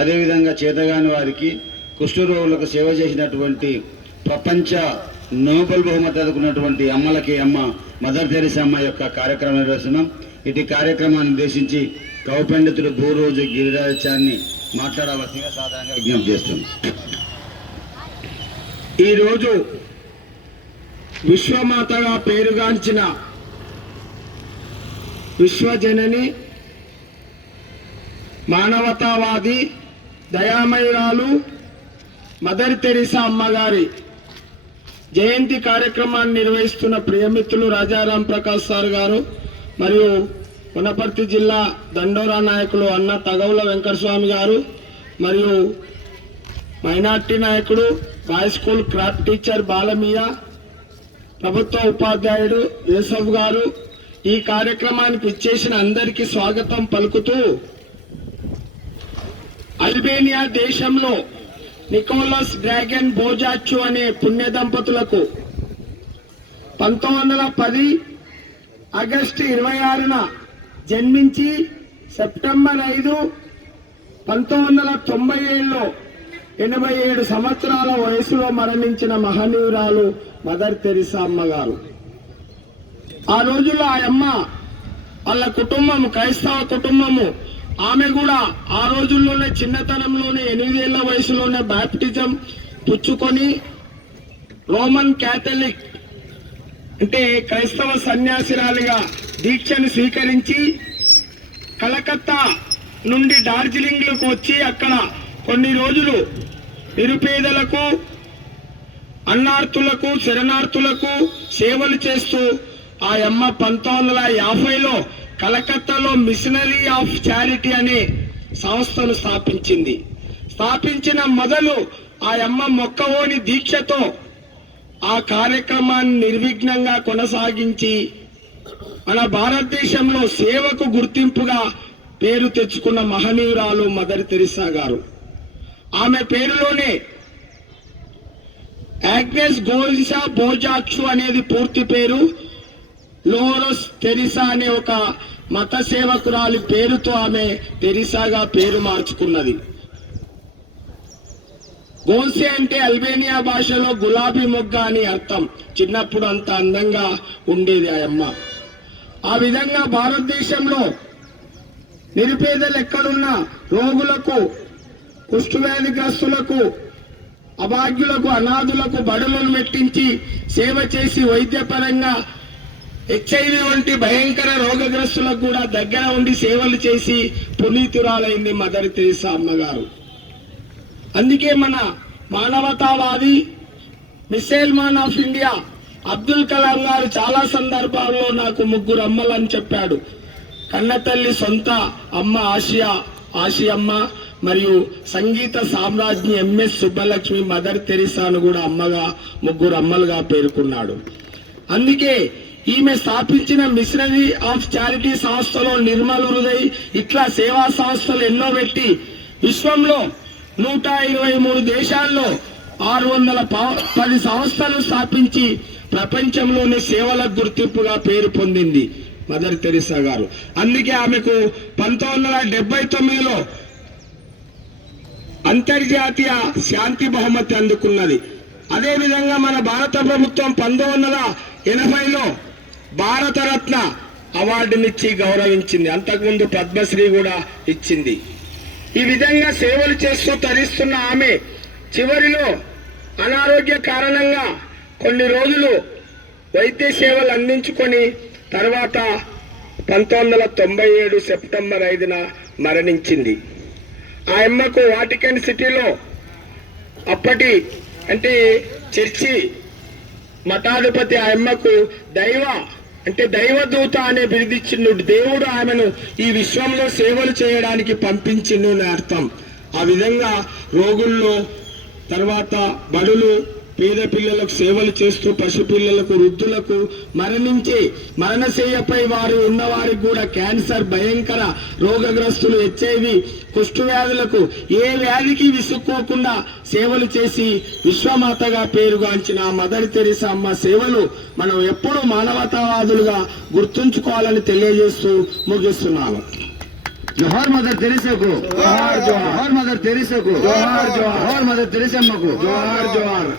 అదేవిధంగా చేతగాని వారికి కుష్ఠరోగులకు సేవ చేసినటువంటి ప్రపంచ నోబెల్ బహుమతి అందుకున్నటువంటి అమ్మలకి అమ్మ మదర్ తెరిసా అమ్మ యొక్క కార్యక్రమం నిర్వహిస్తున్నాం. ఇటు కార్యక్రమాన్ని ఉద్దేశించి కవి పండితుడు భూరోజు గిరిరాజాన్ని మాట్లాడవలసిందిగా సాధారణంగా విజ్ఞప్తి చేస్తున్నాం. ఈరోజు విశ్వమాతగా పేరుగాంచిన విశ్వజనని, మానవతావాది, దయామయురాలు మదర్ తెరిసా అమ్మగారి జయంతి కార్యక్రమాన్ని నిర్వహిస్తున్న ప్రియమిత్రులు రాజారాం ప్రకాష్ సార్ గారు మరియు వనపర్తి జిల్లా దండోరా నాయకులు అన్న తగవుల వెంకటస్వామి గారు మరియు మైనార్టీ నాయకుడు బాయ్ స్కూల్ క్రాఫ్ట్ టీచర్ బాలమీయ, ప్రభుత్వ ఉపాధ్యాయుడు యూసఫ్ గారు ఈ కార్యక్రమానికి ఇచ్చేసిన అందరికీ స్వాగతం పలుకుతూ, అల్బేనియా దేశంలో నికోలస్ డ్రాగన్ బోజాచ్చు అనే పుణ్య దంపతులకు 1910 ఆగస్టు 26న జన్మించి సెప్టెంబర్ 5, 1997లో 87 సంవత్సరాల వయసులో మరణించిన మహనీయురాలు మదర్ తెరిసా అమ్మగారు. ఆ రోజుల్లో ఆ అమ్మ వాళ్ళ కుటుంబం క్రైస్తవ కుటుంబము, ఆమె కూడా ఆ రోజుల్లోనే చిన్నతనంలోనే 8 ఏళ్ల వయసులోనే బాప్టిజం పుచ్చుకొని రోమన్ క్యాథలిక్ అంటే క్రైస్తవ సన్యాసిరాలిగా దీక్షను స్వీకరించి కలకత్తా నుండి డార్జిలింగ్లకు వచ్చి అక్కడ కొన్ని రోజులు నిరుపేదలకు, అన్నార్తులకు, శరణార్థులకు సేవలు చేస్తూ ఆ అమ్మ 1950లో కలకత్తాలో మిషనరీ ఆఫ్ చారిటీ అనే సంస్థను స్థాపించిన మొదలు ఆ అమ్మ మొక్కవోని దీక్షతో ఆ కార్యక్రమాన్ని నిర్విఘ్నంగా కొనసాగించి మన భారతదేశంలో సేవకు గుర్తింపుగా పేరు తెచ్చుకున్న మహనీయురాలు మదర్ తెరిసా గారు. ఆమె పేరులోనే ఆగ్నెస్ గోరిసా బోజాచ్చు అనేది పూర్తి పేరు. లోరస్ తెరిసా అనే ఒక మత సేవకురాలి పేరుతో ఆమె తెరిసాగా పేరు మార్చుకున్నది. గోన్సే అంటే అల్బేనియా భాషలో గులాబీ మొగ్గ అని అర్థం. చిన్నప్పుడు అంత అందంగా ఉండేది ఆ అమ్మ. ఆ విధంగా భారతదేశంలో నిరుపేదలు ఎక్కడున్నా రోగులకు, కుష్ఠవ్యాధిగ్రస్తులకు, అభాగ్యులకు, అనాథులకు బడులను పెట్టించి సేవ చేసి వైద్యపరంగా HIV వంటి భయంకర రోగగ్రస్తులకు కూడా దగ్గర ఉండి సేవలు చేసి పునీతురాలైంది మదర్ తెరిసా అమ్మగారు. అందుకే మన మానవతావాది, missile man of India Abdul Kalam గారు చాలా సందర్భాల్లో నాకు 3 అమ్మలని చెప్పాడు. కన్నతల్లి సొంత అమ్మ ఆసియమ్మ మరియు సంగీత సామ్రాజ్ఞి MS సుబ్బలక్ష్మి మదర్ తెరిసాను కూడా 3 అమ్మలుగా పేర్కొన్నాడు. అందుకే ఈమె స్థాపించిన మిషనరీ ఆఫ్ చారిటీ సంస్థలో నిర్మల్ హృదయ్ ఇట్లా సేవా సంస్థలు ఎన్నో పెట్టి విశ్వంలో 123 దేశాల్లో 610 సంస్థలు స్థాపించి ప్రపంచంలోని సేవలకు గుర్తింపుగా పేరు పొందింది మదర్ తెరిసా గారు. అందుకే ఆమెకు 1979లో అంతర్జాతీయ శాంతి బహుమతి అందుకున్నది. అదేవిధంగా మన భారత ప్రభుత్వం 1980లో భారతరత్న అవార్డునిచ్చి గౌరవించింది. అంతకుముందు పద్మశ్రీ కూడా ఇచ్చింది. ఈ విధంగా సేవలు చేస్తూ తరిస్తున్న ఆమె చివరిలో అనారోగ్య కారణంగా కొన్ని రోజులు వైద్య సేవలు అందించుకొని తర్వాత 1997 సెప్టెంబర్ 5న మరణించింది. ఆ అమ్మకు వాటికన్ సిటీలో అప్పటి అంటే చర్చి మఠాధిపతి ఆ అమ్మకు దైవదూత అనే బిరుదిచ్చిండు. దేవుడు ఆమెను ఈ విశ్వంలో సేవలు చేయడానికి పంపించిండు అని అర్థం. ఆ విధంగా రోగుల్లో, తర్వాత బడులు, పేద పిల్లలకు సేవలు చేస్తూ పసిపిల్లలకు, వృద్ధులకు, మరణశయ్యపై వారు ఉన్నవారికి కూడా క్యాన్సర్, భయంకర రోగగ్రస్తులు, HIV, కుష్ఠవ్యాధులకు ఏ వ్యాధికి విసుక్కోకుండా సేవలు చేసి విశ్వమాతగా పేరుగాంచిన మదర్ తెరిసా అమ్మ సేవలు మనం ఎప్పుడూ మానవతావాదులుగా గుర్తుంచుకోవాలని తెలియజేస్తూ ముగిస్తున్నాము. జోహార్ మదర్ తెరిసాకు, జోహార్ జోహార్, జోహార్ మదర్ తెరిసాకు, జోహార్ జోహార్, జోహార్ మదర్ తెరిసమ్మకు. జోహార్ జోహార్.